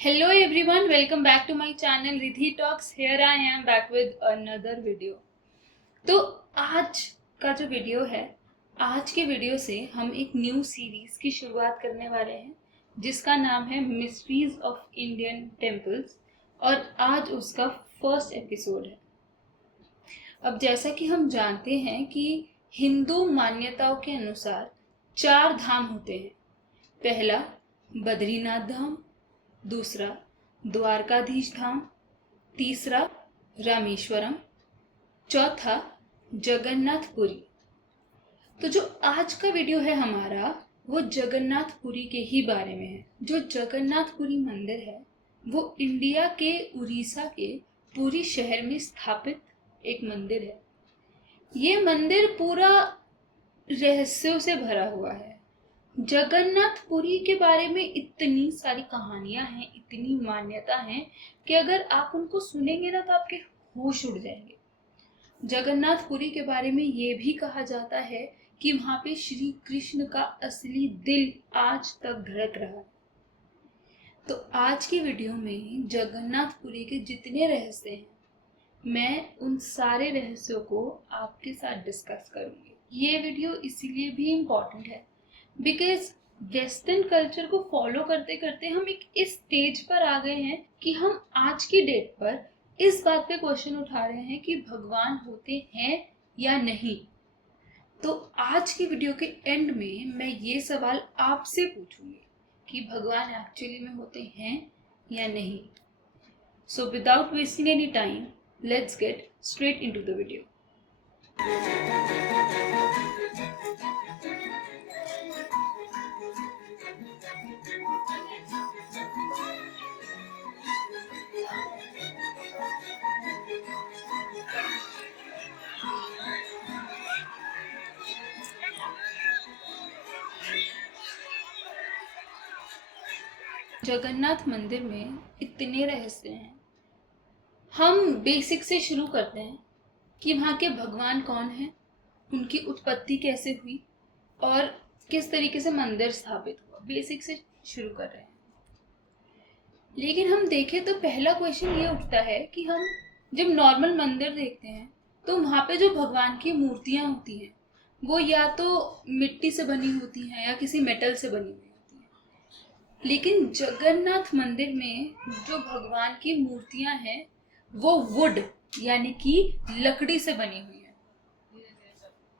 Hello everyone, welcome back to my channel Riddhi Talks. Here I am back with another video. तो आज का जो video है, आज के वीडियो से हम एक न्यू सीरीज की शुरुआत करने वाले हैं जिसका नाम है मिस्ट्रीज ऑफ इंडियन टेम्पल्स और आज उसका फर्स्ट एपिसोड है। अब जैसा कि हम जानते हैं कि हिंदू मान्यताओं के अनुसार 4 धाम होते हैं। पहला बद्रीनाथ धाम, दूसरा द्वारकाधीश धाम, तीसरा रामेश्वरम, चौथा जगन्नाथपुरी। तो जो आज का वीडियो है हमारा वो जगन्नाथपुरी के ही बारे में है। जो जगन्नाथपुरी मंदिर है वो इंडिया के उड़ीसा के पुरी शहर में स्थापित एक मंदिर है। ये मंदिर पूरा रहस्यों से भरा हुआ है। जगन्नाथपुरी के बारे में इतनी सारी कहानियां हैं, इतनी मान्यता हैं कि अगर आप उनको सुनेंगे ना तो आपके होश उड़ जाएंगे। जगन्नाथपुरी के बारे में ये भी कहा जाता है कि वहां पे श्री कृष्ण का असली दिल आज तक धड़क रहा है। तो आज की वीडियो में जगन्नाथपुरी के जितने रहस्य हैं मैं उन सारे रहस्यों को आपके साथ डिस्कस करूंगी। ये वीडियो इसीलिए भी इम्पोर्टेंट है बिकॉज वेस्टर्न कल्चर को फॉलो करते करते हम एक इस स्टेज पर आ गए हैं कि हम आज की डेट पर इस बात पे क्वेश्चन उठा रहे हैं कि भगवान होते हैं या नहीं। तो आज की वीडियो के एंड में मैं ये सवाल आपसे पूछूंगी कि भगवान एक्चुअली में होते हैं या नहीं। So without wasting any time let's get straight into the video. Jagannath मंदिर में इतने रहस्य हैं। हम बेसिक से शुरू करते हैं कि वहाँ के भगवान कौन हैं, उनकी उत्पत्ति कैसे हुई और किस तरीके से मंदिर स्थापित हुआ। बेसिक से शुरू कर रहे हैं। लेकिन हम देखें तो पहला क्वेश्चन ये उठता है कि हम जब नॉर्मल मंदिर देखते हैं तो वहाँ पे जो भगवान की मूर्तियाँ होती हैं वो या तो मिट्टी से बनी होती हैं या किसी मेटल से बनी हुई। लेकिन जगन्नाथ मंदिर में जो भगवान की मूर्तियां हैं वो वुड यानी कि लकड़ी से बनी हुई है।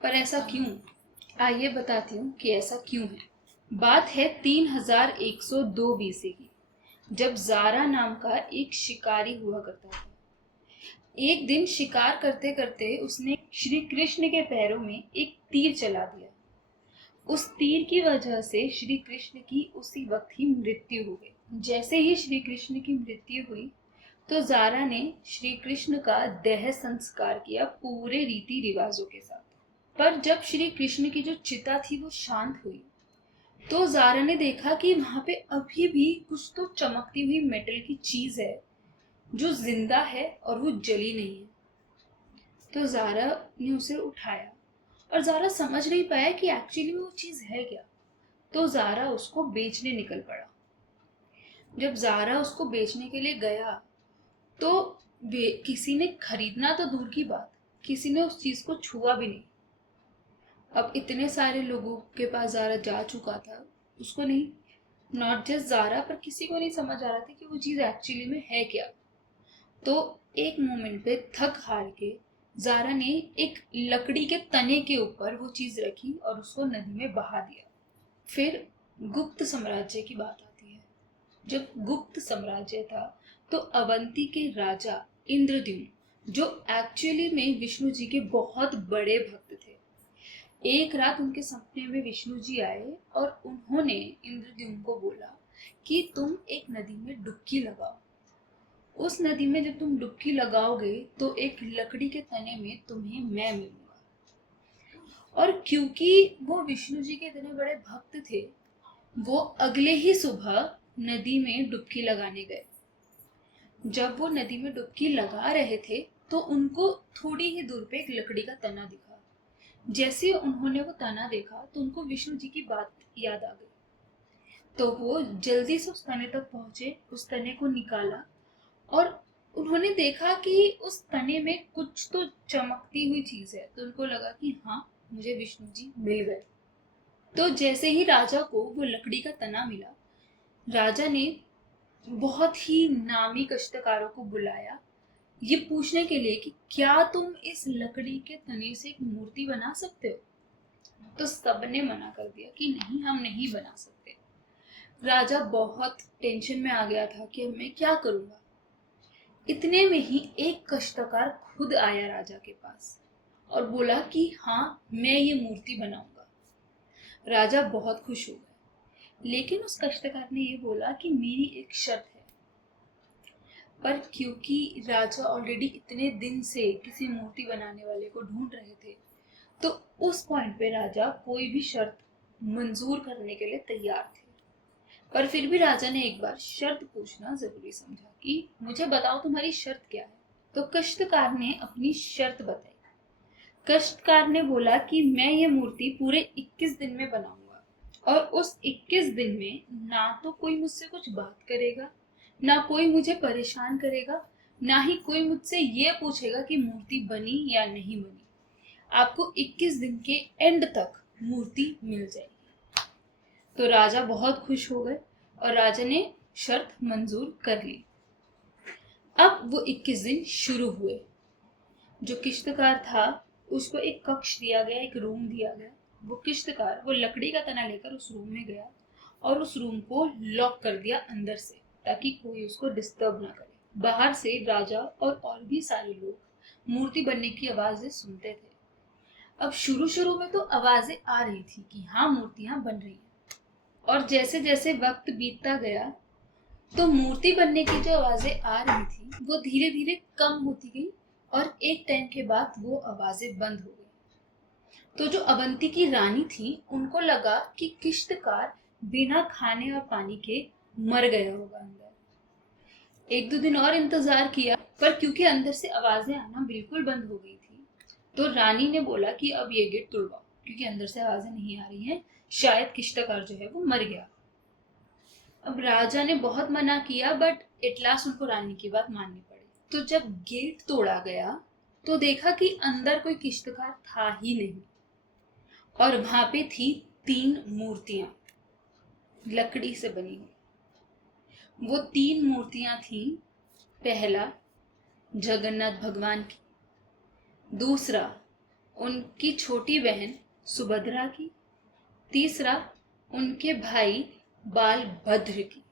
पर ऐसा क्यों? आइए बताती हूँ कि ऐसा क्यों है। बात है 3102 बीसी की, जब जारा नाम का एक शिकारी हुआ करता था। एक दिन शिकार करते करते उसने श्री कृष्ण के पैरों में एक तीर चला दिया। उस तीर की वजह से श्री कृष्ण की उसी वक्त ही मृत्यु हो गई। जैसे ही श्री कृष्ण की मृत्यु हुई तो जारा ने श्री कृष्ण का देह संस्कार किया पूरे रीति रिवाजों के साथ। पर जब श्री कृष्ण की जो चिता थी वो शांत हुई तो जारा ने देखा कि वहां पे अभी भी कुछ तो चमकती हुई मेटल की चीज है जो जिंदा है और वो जली नहीं है। तो जारा ने उसे उठाया और जारा समझ नहीं पाया कि एक्चुअली वो चीज है क्या। तो जारा उसको बेचने निकल पड़ा। जब जारा उसको बेचने के लिए गया तो किसी ने खरीदना तो दूर की बात, किसी ने उस चीज को छुआ भी नहीं। अब इतने सारे लोगों के पास जारा जा चुका था, उसको नहीं, नॉट जस्ट जारा पर किसी को नहीं समझ आ रहा था कि वो चीज एक्चुअली में है क्या। तो एक मोमेंट पे थक हार के जारा ने एक लकड़ी के तने के ऊपर वो चीज रखी और उसको नदी में बहा दिया। फिर गुप्त साम्राज्य की बात आती है। जब गुप्त साम्राज्य था तो अवंती के राजा इंद्रद्युम्न, जो एक्चुअली में विष्णु जी के बहुत बड़े भक्त थे, एक रात उनके सपने में विष्णु जी आए और उन्होंने इंद्रद्युम्न को बोला कि तुम एक नदी में डुबकी लगाओ। उस नदी में जब तुम डुबकी लगाओगे तो एक लकड़ी के तने में तुम्हें मैं मिलूंगा। और क्योंकि वो विष्णु जी के इतने बड़े भक्त थे, वो अगले ही सुबह नदी में डुबकी लगाने गए। जब वो नदी में डुबकी लगा रहे थे तो उनको थोड़ी ही दूर पे एक लकड़ी का तना दिखा। जैसे उन्होंने वो तना देखा तो उनको विष्णु जी की बात याद आ गई। तो वो जल्दी से उस तने तक पहुंचे, उस तने को निकाला और उन्होंने देखा कि उस तने में कुछ तो चमकती हुई चीज है। तो उनको लगा कि हाँ, मुझे विष्णु जी मिल गए। तो जैसे ही राजा को वो लकड़ी का तना मिला, राजा ने बहुत ही नामी कष्टकारों को बुलाया ये पूछने के लिए कि क्या तुम इस लकड़ी के तने से एक मूर्ति बना सकते हो। तो सबने मना कर दिया कि नहीं, हम नहीं बना सकते। राजा बहुत टेंशन में आ गया था कि अब मैं क्या करूंगा। इतने में ही एक कष्टकार खुद आया राजा के पास और बोला कि हाँ, मैं ये मूर्ति बनाऊंगा। राजा बहुत खुश हो गए, लेकिन उस कष्टकार ने ये बोला कि मेरी एक शर्त है। पर क्योंकि राजा ऑलरेडी इतने दिन से किसी मूर्ति बनाने वाले को ढूंढ रहे थे, तो उस पॉइंट पे राजा कोई भी शर्त मंजूर करने के लिए तैयार थे। पर फिर भी राजा ने एक बार शर्त पूछना जरूरी समझा कि मुझे बताओ तुम्हारी शर्त क्या है। तो कष्टकार ने अपनी शर्त बताई। कष्टकार ने बोला कि मैं ये मूर्ति पूरे 21 दिन में बनाऊंगा और उस 21 दिन में ना तो कोई मुझसे कुछ बात करेगा, ना कोई मुझे परेशान करेगा, ना ही कोई मुझसे ये पूछेगा कि मूर्ति बनी या नहीं बनी। आपको 21 दिन के एंड तक मूर्ति मिल जाएगी। तो राजा बहुत खुश हो गए और राजा ने शर्त मंजूर कर ली। अब वो 21 दिन शुरू हुए। जो किश्तकार था उसको एक कक्ष दिया गया, एक रूम दिया गया। वो किश्तकार वो लकड़ी का तना लेकर उस रूम में गया और उस रूम को लॉक कर दिया अंदर से, ताकि कोई उसको डिस्टर्ब ना करे। बाहर से राजा और भी सारे लोग मूर्ति बनने की आवाजें सुनते थे। अब शुरू शुरू में तो आवाजें आ रही थी कि हाँ, मूर्तियां बन रही हैं। और जैसे जैसे वक्त बीतता गया तो मूर्ति बनने की जो आवाजें आ रही थी वो धीरे धीरे कम होती गई और एक टाइम के बाद वो आवाजें बंद हो गई। तो जो अवंती की रानी थी, उनको लगा कि किश्तकार बिना खाने और पानी के मर गया होगा अंदर। एक दो दिन और इंतजार किया, पर क्योंकि अंदर से आवाजें आना बिल्कुल बंद हो गई थी, तो रानी ने बोला कि अब ये गेट तोड़वाओ, क्योंकि अंदर से आवाजें नहीं आ रही हैं, शायद किश्तकार जो है वो मर गया। अब राजा ने बहुत मना किया, बट एट लास्ट उनको रानी की बात माननी पड़ी। तो जब गेट तोड़ा गया तो देखा कि अंदर कोई किश्तकार था ही नहीं और वहां पे थी 3 मूर्तियां लकड़ी से बनी हुई। वो 3 मूर्तियां थी, पहला जगन्नाथ भगवान की, दूसरा उनकी छोटी बहन सुभद्रा की, तीसरा उनके भाई बालभद्र की।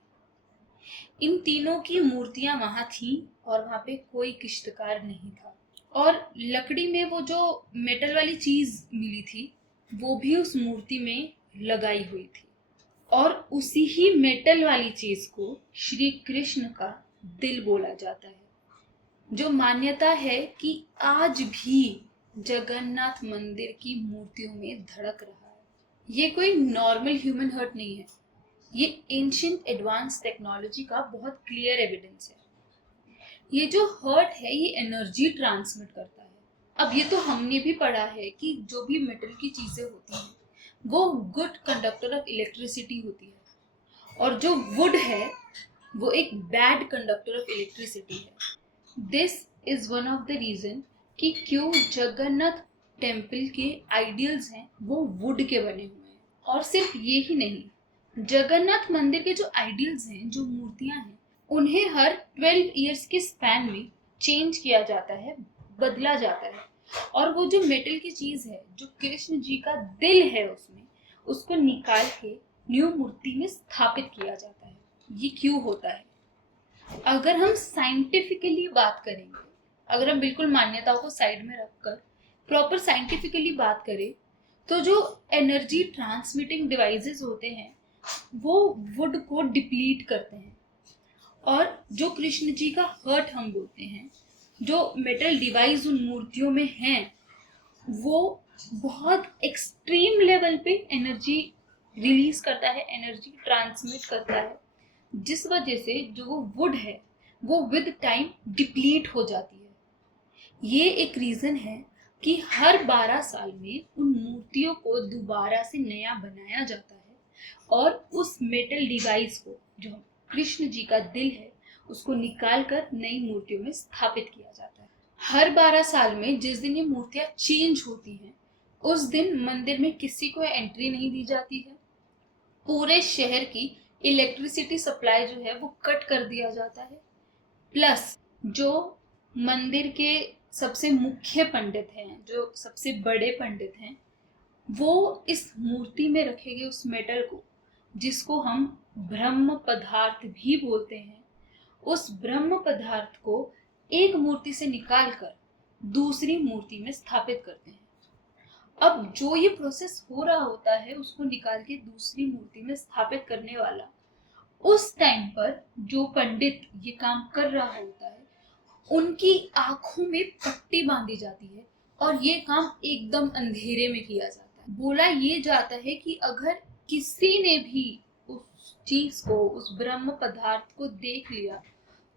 इन तीनों की मूर्तियां वहां थी और वहां पे कोई किश्तकार नहीं था। और लकड़ी में वो जो मेटल वाली चीज मिली थी वो भी उस मूर्ति में लगाई हुई थी और उसी ही मेटल वाली चीज को श्री कृष्ण का दिल बोला जाता है, जो मान्यता है कि आज भी जगन्नाथ मंदिर की मूर्तियों में धड़क रहा है। ये कोई नॉर्मल ह्यूमन हर्ट नहीं है, ये एंशिएंट एडवांस टेक्नोलॉजी का बहुत क्लियर एविडेंस है। ये जो हर्ट है ये एनर्जी ट्रांसमिट करता है। अब ये तो हमने भी पढ़ा है कि जो भी मेटल की चीजें होती हैं वो गुड कंडक्टर ऑफ इलेक्ट्रिसिटी होती है और जो वुड है वो एक बैड कंडक्टर ऑफ इलेक्ट्रिसिटी है। This is one of the reason कि क्यों जगन्नाथ टेम्पल के आइडियल्स हैं वो वुड के बने हुए हैं। और सिर्फ ये ही नहीं, जगन्नाथ मंदिर के जो आइडियल्स हैं, जो मूर्तियां हैं, उन्हें हर 12 इयर्स के स्पैन में चेंज किया जाता है, बदला जाता है। और वो जो मेटल की चीज है, जो कृष्ण जी का दिल है उसमें, उसको निकाल के न्यू मूर्ति में स्थापित किया जाता है। ये क्यों होता है? अगर हम साइंटिफिकली बात करेंगे, अगर हम बिल्कुल मान्यताओं को साइड में रखकर प्रॉपर साइंटिफिकली बात करें, तो जो एनर्जी ट्रांसमिटिंग डिवाइसेस होते हैं वो वुड को डिप्लीट करते हैं। और जो कृष्ण जी का हर्ट हम बोलते हैं, जो मेटल डिवाइस उन मूर्तियों में हैं, वो बहुत एक्सट्रीम लेवल पे एनर्जी रिलीज करता है, एनर्जी ट्रांसमिट करता है, जिस वजह से जो वो वुड है वो विद टाइम डिप्लीट हो जाती है। ये एक रीजन है कि हर 12 साल में उन मूर्तियों को दोबारा से नया बनाया जाता है और उस मेटल डिवाइस को, जो कृष्ण जी का दिल है, उसको निकाल कर नई मूर्तियों में स्थापित किया जाता है। हर 12 साल में जिस दिन ये मूर्तियां चेंज होती हैं, उस दिन मंदिर में किसी को एंट्री नहीं दी जाती है। पूरे शहर की इलेक्ट्रिसिटी सप्लाई जो है वो कट कर दिया जाता है। प्लस जो मंदिर के सबसे मुख्य पंडित हैं, जो सबसे बड़े पंडित हैं, वो इस मूर्ति में रखे गए उस मेटल को, जिसको हम ब्रह्म पदार्थ भी बोलते हैं, उस ब्रह्म पदार्थ को एक मूर्ति से निकालकर दूसरी मूर्ति में स्थापित करते हैं। अब जो ये प्रोसेस हो रहा होता है, उसको निकाल के दूसरी मूर्ति में स्थापित करने वाला, उस टाइम पर जो पंडित ये काम कर रहा होता है, उनकी आंखों में पट्टी बांधी जाती है और ये काम एकदम अंधेरे में किया जाता है। बोला ये जाता है कि अगर किसी ने भी उस चीज को, उस ब्रह्म पदार्थ को देख लिया,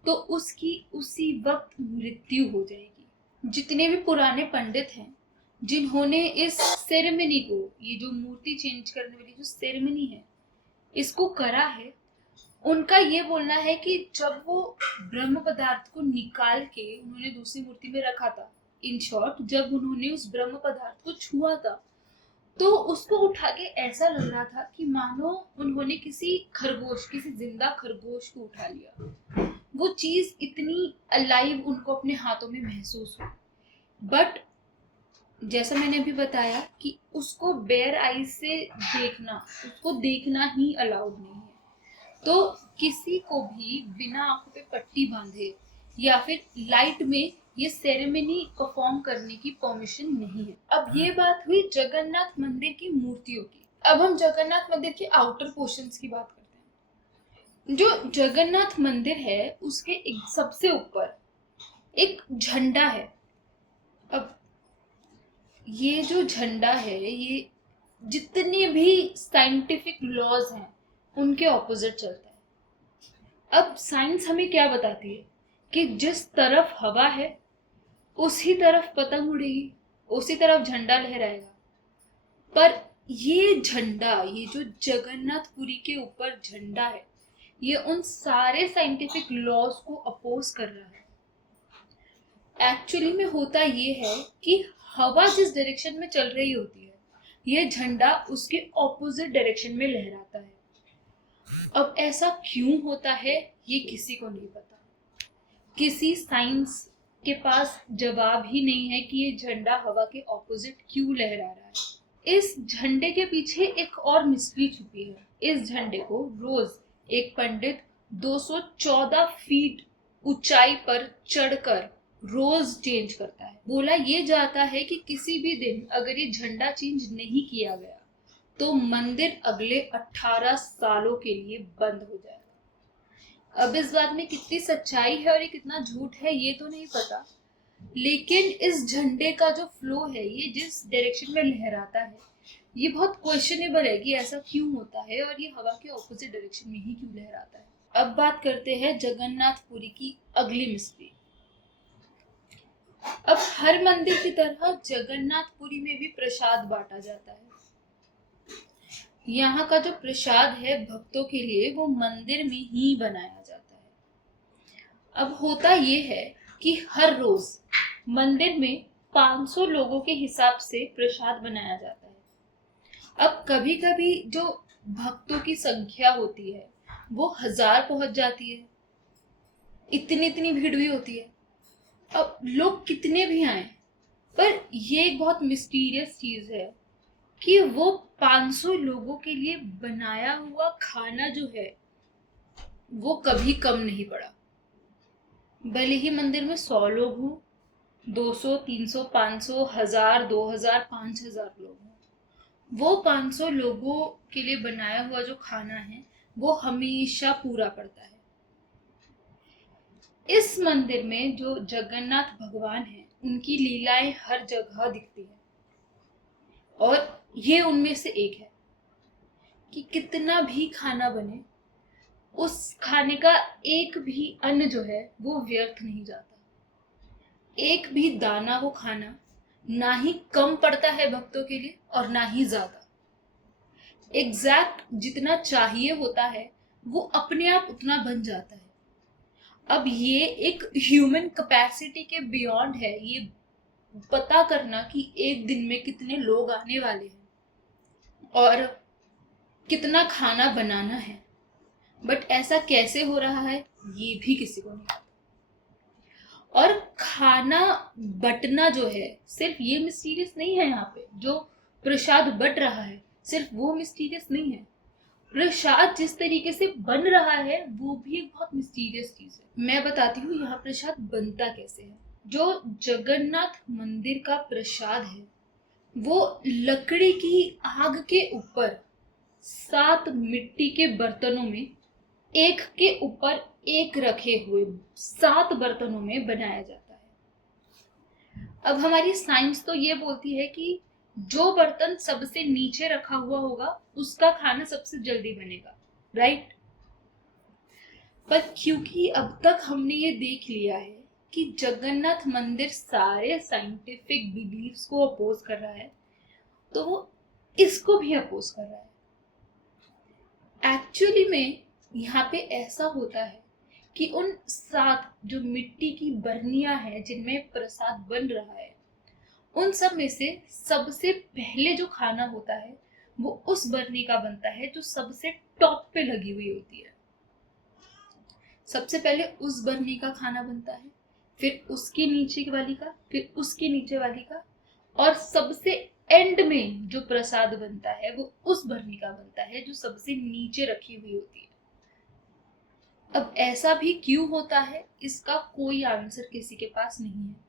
तो उसकी उसी वक्त मृत्यु हो जाएगी। जितने भी पुराने पंडित हैं जिन्होंने इस सेरेमनी को, ये जो मूर्ति चेंज करने वाली जो सेरेमनी है, इसको करा है, उनका ये बोलना है कि जब वो ब्रह्म पदार्थ को निकाल के उन्होंने दूसरी मूर्ति में रखा था, इन शॉर्ट जब उन्होंने उस ब्रह्म पदार्थ को छुआ था, तो उसको उठा के ऐसा लग रहा था कि मानो उन्होंने किसी खरगोश, किसी जिंदा खरगोश को उठा लिया। वो चीज इतनी अलाइव उनको अपने हाथों में महसूस हुई। बट जैसा मैंने अभी बताया कि उसको बेयर आईज से देखना, उसको देखना ही अलाउड नहीं है। तो किसी को भी बिना आंखों पे पट्टी बांधे या फिर लाइट में ये सेरेमनी परफॉर्म करने की परमिशन नहीं है। अब ये बात हुई जगन्नाथ मंदिर की मूर्तियों की। अब हम जगन्नाथ मंदिर के आउटर पोर्शंस की बात करते हैं। जो जगन्नाथ मंदिर है, उसके एक सबसे ऊपर एक झंडा है। अब ये जो झंडा है, ये जितने भी साइंटिफिक लॉज हैं उनके ऑपोजिट चलता है। अब साइंस हमें क्या बताती है कि जिस तरफ हवा है उसी तरफ पतंग उड़ेगी, उसी तरफ झंडा लहराएगा। पर ये झंडा, ये जो जगन्नाथपुरी के ऊपर झंडा है, ये उन सारे साइंटिफिक लॉज को अपोज कर रहा है। एक्चुअली में होता ये है कि हवा जिस डायरेक्शन में चल रही होती है, ये झंडा उसके ऑपोजिट डायरेक्शन में लहराता है। अब ऐसा क्यों होता है ये किसी को नहीं पता। किसी साइंस के पास जवाब ही नहीं है कि ये झंडा हवा के ऑपोजिट क्यों लहरा रहा है। इस झंडे के पीछे एक और मिस्ट्री छुपी है। इस झंडे को रोज एक पंडित 214 फीट ऊंचाई पर चढ़कर रोज चेंज करता है। बोला ये जाता है कि किसी भी दिन अगर ये झंडा चेंज नहीं किया गया तो मंदिर अगले 18 सालों के लिए बंद हो जाएगा। अब इस बात में कितनी सच्चाई है और ये कितना झूठ है ये तो नहीं पता, लेकिन इस झंडे का जो फ्लो है, ये जिस डायरेक्शन में लहराता है, ये बहुत क्वेश्चनेबल है कि ऐसा क्यों होता है और ये हवा के ऑपोजिट डायरेक्शन में ही क्यों लहराता है। अब बात करते हैं जगन्नाथपुरी की अगली मिस्ट्री। अब हर मंदिर की तरह जगन्नाथपुरी में भी प्रसाद बांटा जाता है। यहाँ का जो प्रसाद है भक्तों के लिए, वो मंदिर में ही बनाया जाता है। अब होता ये है कि हर रोज मंदिर में 500 लोगों के हिसाब से प्रसाद बनाया जाता है। अब कभी कभी जो भक्तों की संख्या होती है वो 1000 पहुंच जाती है, इतनी इतनी भीड़ भी होती है। अब लोग कितने भी आए, पर ये एक बहुत मिस्टीरियस चीज है कि वो 500 लोगों के लिए बनाया हुआ खाना जो है वो कभी कम नहीं पड़ा। भले ही मंदिर में 100 लोग हों, 200, 300, 500, 1000, 2000, 5000 लोग हों, वो 500 लोगों के लिए बनाया हुआ जो खाना है वो हमेशा पूरा पड़ता है। इस मंदिर में जो जगन्नाथ भगवान है, उनकी लीलाएं हर जगह दिखती है और ये उनमें से एक है कि कितना भी खाना बने, उस खाने का एक भी अन्न जो है वो व्यर्थ नहीं जाता। एक भी दाना वो खाना ना ही कम पड़ता है भक्तों के लिए और ना ही ज्यादा। एग्जैक्ट जितना चाहिए होता है वो अपने आप उतना बन जाता है। अब ये एक ह्यूमन कैपेसिटी के बियॉन्ड है ये पता करना कि एक दिन में कितने लोग आने वाले हैं और कितना खाना बनाना है। बट ऐसा कैसे हो रहा है ये भी किसी को नहीं पता। और खाना बटना जो है सिर्फ ये मिस्टीरियस नहीं है। यहाँ पे जो प्रसाद बट रहा है सिर्फ वो मिस्टीरियस नहीं है, प्रसाद जिस तरीके से बन रहा है वो भी एक बहुत मिस्टीरियस चीज है। मैं बताती हूँ यहाँ प्रसाद बनता कैसे है। जो जगन्नाथ मंदिर का प्रसाद है वो लकड़ी की आग के ऊपर 7 मिट्टी के बर्तनों में एक के ऊपर एक रखे हुए 7 बर्तनों में बनाया जाता है। अब हमारी साइंस तो ये बोलती है कि जो बर्तन सबसे नीचे रखा हुआ होगा उसका खाना सबसे जल्दी बनेगा, राइट। पर क्योंकि अब तक हमने ये देख लिया है कि जगन्नाथ मंदिर सारे साइंटिफिक बिलीव्स को अपोज कर रहा है तो वो इसको भी अपोज कर रहा है। एक्चुअली में यहाँ पे ऐसा होता है कि उन 7 जो मिट्टी की बर्नियां हैं जिनमें प्रसाद बन रहा है उन सब में से सबसे पहले जो खाना होता है वो उस बर्नी का बनता है जो सबसे टॉप पे लगी हुई होती है। सबसे पहले उस बर्नी का खाना बनता है, फिर उसके नीचे वाली का, फिर उसके नीचे वाली का, और सबसे एंड में जो प्रसाद बनता है वो उस बर्नी का बनता है जो सबसे नीचे रखी हुई होती है। अब ऐसा भी क्यों होता है इसका कोई आंसर किसी के पास नहीं है।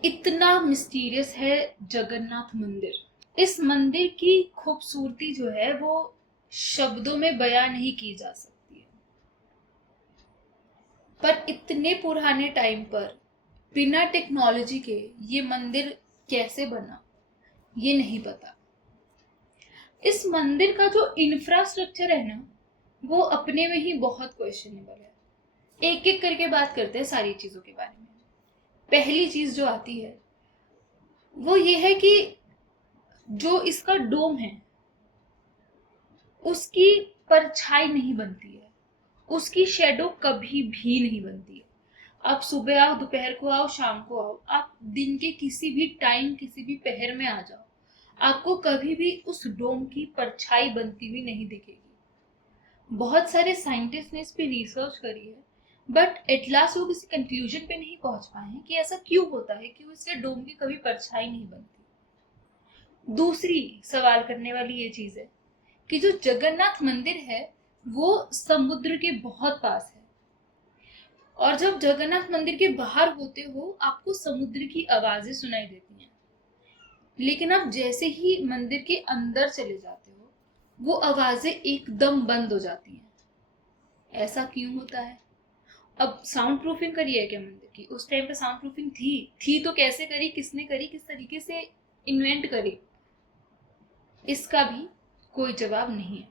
इतना मिस्टीरियस है जगन्नाथ मंदिर। इस मंदिर की खूबसूरती जो है वो शब्दों में बयां नहीं की जा सकती है। पर इतने पुराने टाइम पर बिना टेक्नोलॉजी के ये मंदिर कैसे बना ये नहीं पता। इस मंदिर का जो इंफ्रास्ट्रक्चर है ना वो अपने में ही बहुत क्वेश्चनेबल है। एक एक करके बात करते हैं सारी चीजों के बारे में। पहली चीज जो आती है वो ये है कि जो इसका डोम है उसकी परछाई नहीं बनती है, उसकी शेडो कभी भी नहीं बनती है। आप सुबह आओ, दोपहर को आओ, शाम को आओ, आप दिन के किसी भी टाइम किसी भी पहर में आ जाओ, आपको कभी भी उस डोम की परछाई बनती हुई नहीं दिखेगी। बहुत सारे साइंटिस्ट ने इस पे रिसर्च करी है बट एट लास्ट वो किसी कंक्लूजन पे नहीं पहुंच पाए हैं कि ऐसा क्यों होता है कि इसके डोम की कभी परछाई नहीं बनती। दूसरी सवाल करने वाली ये चीज है कि जो जगन्नाथ मंदिर है वो समुद्र के बहुत पास है और जब जगन्नाथ मंदिर के बाहर होते हो आपको समुद्र की आवाजें सुनाई देती हैं, लेकिन आप जैसे ही मंदिर के अंदर चले जाते हो वो आवाजें एकदम बंद हो जाती हैं। ऐसा क्यों होता है? अब साउंड प्रूफिंग करी है क्या मंदिर की? उस टाइम पे साउंड प्रूफिंग थी तो कैसे करी, किसने करी, किस तरीके से इन्वेंट करी, इसका भी कोई जवाब नहीं है।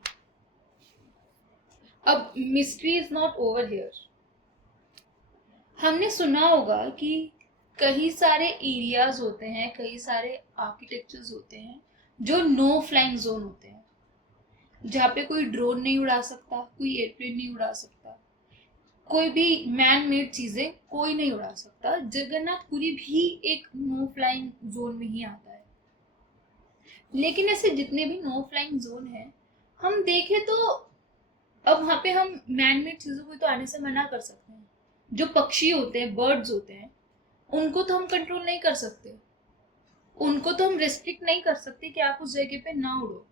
अब mystery is not over here. हमने सुना होगा कि कई सारे एरियाज होते हैं, कई सारे आर्किटेक्चर्स होते हैं जो नो फ्लाइंग जोन होते हैं, जहाँ पे कोई ड्रोन नहीं उड़ा सकता, कोई एयरप्लेन नहीं उड़ा सकता, कोई भी मैन मेड चीजें कोई नहीं उड़ा सकता। जगन्नाथपुरी भी एक नो फ्लाइंग जोन में ही आता है। लेकिन ऐसे जितने भी नो फ्लाइंग जोन है हम देखें तो अब वहां पे हम मैन मेड चीजों को तो आने से मना कर सकते हैं। जो पक्षी होते हैं, बर्ड्स होते हैं, उनको तो हम कंट्रोल नहीं कर सकते, उनको तो हम रेस्ट्रिक्ट नहीं कर सकते कि आप उस जगह पे ना उड़ो।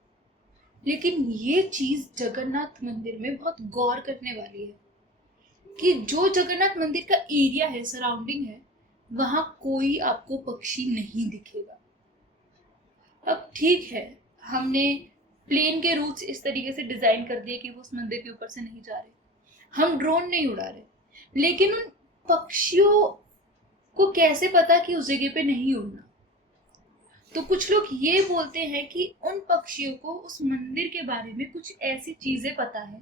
लेकिन ये चीज जगन्नाथ मंदिर में बहुत गौर करने वाली है कि जो जगन्नाथ मंदिर का एरिया है, सराउंडिंग है, वहां कोई आपको पक्षी नहीं दिखेगा। अब ठीक है, हमने प्लेन के रूट्स इस तरीके से डिजाइन कर दिए कि वो उस मंदिर के ऊपर से नहीं जा रहे, हम ड्रोन नहीं उड़ा रहे, लेकिन उन पक्षियों को कैसे पता कि उस जगह पे नहीं उड़ना? तो कुछ लोग ये बोलते हैं कि उन पक्षियों को उस मंदिर के बारे में कुछ ऐसी चीजें पता है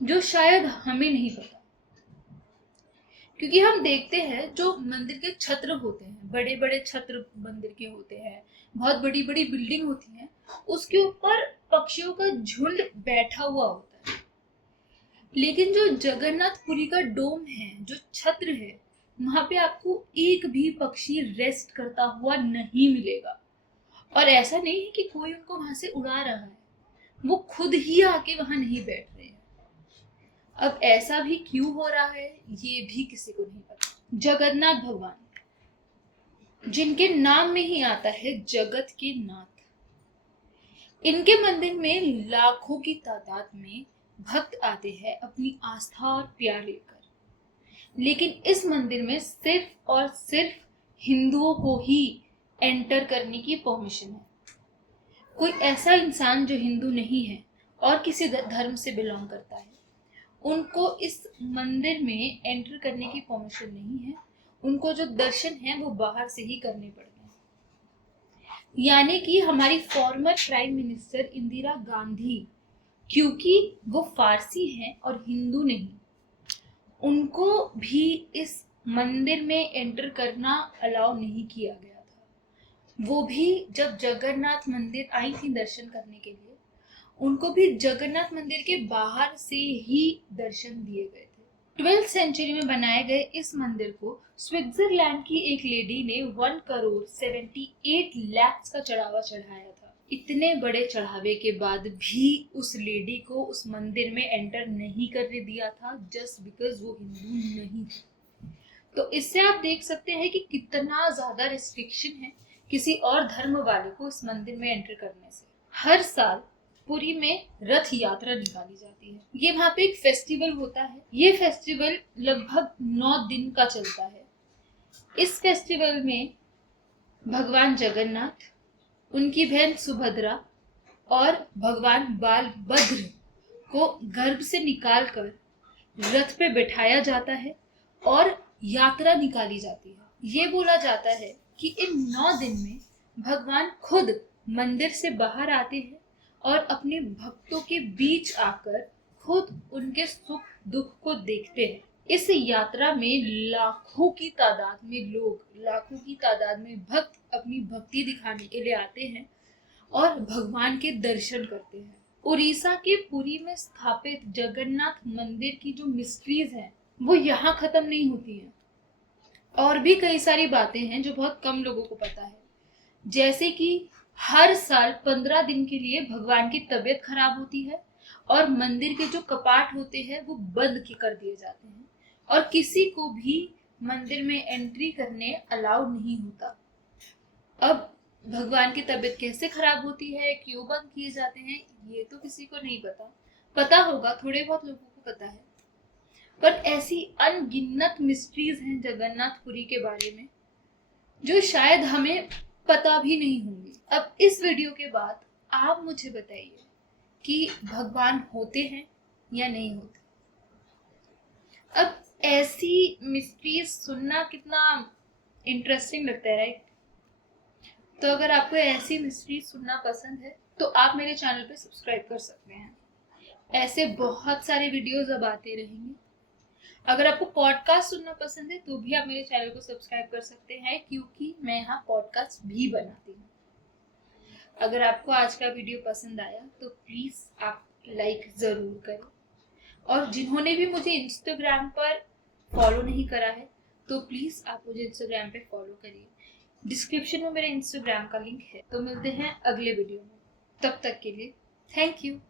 जो शायद हमें नहीं पता। क्योंकि हम देखते हैं जो मंदिर के छत्र होते हैं, बड़े बड़े छत्र मंदिर के होते हैं, बहुत बड़ी बड़ी बिल्डिंग होती है, उसके ऊपर पक्षियों का झुंड बैठा हुआ होता है। लेकिन जो जगन्नाथपुरी का डोम है, जो छत्र है, वहां पे आपको एक भी पक्षी रेस्ट करता हुआ नहीं मिलेगा। और ऐसा नहीं है कि कोई उनको वहां से उड़ा रहा है, वो खुद ही आके वहां नहीं बैठ रहे हैं। अब ऐसा भी क्यों हो रहा है ये भी किसी को नहीं पता। जगन्नाथ भगवान, जिनके नाम में ही आता है जगत के नाथ, इनके मंदिर में लाखों की तादाद में भक्त आते हैं अपनी आस्था और प्यार लेकर। लेकिन इस मंदिर में सिर्फ और सिर्फ हिंदुओं को ही एंटर करने की परमिशन है। कोई ऐसा इंसान जो हिंदू नहीं है और किसी धर्म से बिलोंग करता है, उनको इस मंदिर में एंटर करने की परमिशन नहीं है। उनको जो दर्शन है वो बाहर से ही करने पड़ते हैं। यानी कि हमारी former prime minister Indira Gandhi, क्योंकि वो फारसी हैं और हिंदू नहीं, उनको भी इस मंदिर में एंटर करना अलाउ नहीं किया गया था। वो भी जब जगन्नाथ मंदिर आई थी दर्शन करने के लिए, उनको भी जगन्नाथ मंदिर के बाहर से ही दर्शन दिए गए थे। 12th सेंचुरी में बनाए गए इस मंदिर को स्विट्जरलैंड की एक लेडी ने 1,78,00,000 का चढ़ावा चढ़ाया था। इतने बड़े चढ़ावे के बाद भी उस लेडी को उस मंदिर में एंटर नहीं करने दिया था, जस्ट बिकॉज वो हिंदू नहीं थी। तो इससे आप देख सकते हैं कि कितना ज्यादा रिस्ट्रिक्शन है किसी और धर्म वाले को इस मंदिर में एंटर करने से। हर साल पुरी में रथ यात्रा निकाली जाती है। ये वहां पे एक फेस्टिवल होता है। ये फेस्टिवल लगभग 9 दिन का चलता है। इस फेस्टिवल में भगवान जगन्नाथ, उनकी बहन सुभद्रा और भगवान बालभद्र को गर्भ से निकालकर रथ पे बैठाया जाता है और यात्रा निकाली जाती है। ये बोला जाता है कि इन 9 दिन में भगवान खुद मंदिर से बाहर आते हैं और अपने भक्तों के बीच आकर खुद उनके सुख दुख को देखते हैं। इस यात्रा में लाखों की तादाद में लोग, लाखों की तादाद में भक्त अपनी भक्ति दिखाने के लिए आते हैं और भगवान के दर्शन करते हैं। उड़ीसा के पुरी में स्थापित जगन्नाथ मंदिर की जो मिस्ट्रीज हैं वो यहाँ खत्म नहीं होती हैं। और भी कई सारी बातें हैं जो बहुत कम लोगों को पता है, जैसे कि हर साल 15 दिन के लिए भगवान की तबीयत खराब होती है और मंदिर के जो कपाट होते हैं वो बंद कर दिए जाते हैं और किसी को भी मंदिर में एंट्री करने अलाउ नहीं होता। अब भगवान की तबीयत कैसे खराब होती है, क्यों बंद किए जाते हैं, ये तो किसी को नहीं पता। पता होगा, थोड़े बहुत लोगों को पता है, पर ऐसी अनगिनत मिस्ट्रीज हैं जगन्नाथपुरी के बारे में जो शायद हमें पता भी नहीं होंगी। अब इस वीडियो के बाद आप मुझे बताइए कि भगवान होते हैं या नहीं होते। अब ऐसी मिस्ट्रीज सुनना कितना इंटरेस्टिंग लगता है, राइट? तो अगर आपको ऐसी मिस्ट्रीज सुनना पसंद है तो आप मेरे चैनल पे सब्सक्राइब कर सकते हैं। ऐसे बहुत सारे वीडियोस अब आते रहेंगे। अगर आपको पॉडकास्ट सुनना पसंद है तो भी आप मेरे चैनल को सब्सक्राइब कर सकते हैं, क्योंकि मैं यहाँ पॉडकास्ट भी बनाती हूँ। अगर आपको आज का वीडियो पसंद आया तो प्लीज आप लाइक जरूर करें, और जिन्होंने भी मुझे इंस्टाग्राम पर फॉलो नहीं करा है तो प्लीज आप मुझे इंस्टाग्राम पे फॉलो करिए। डिस्क्रिप्शन में मेरे इंस्टाग्राम का लिंक है। तो मिलते हैं अगले वीडियो में, तब तक के लिए थैंक यू।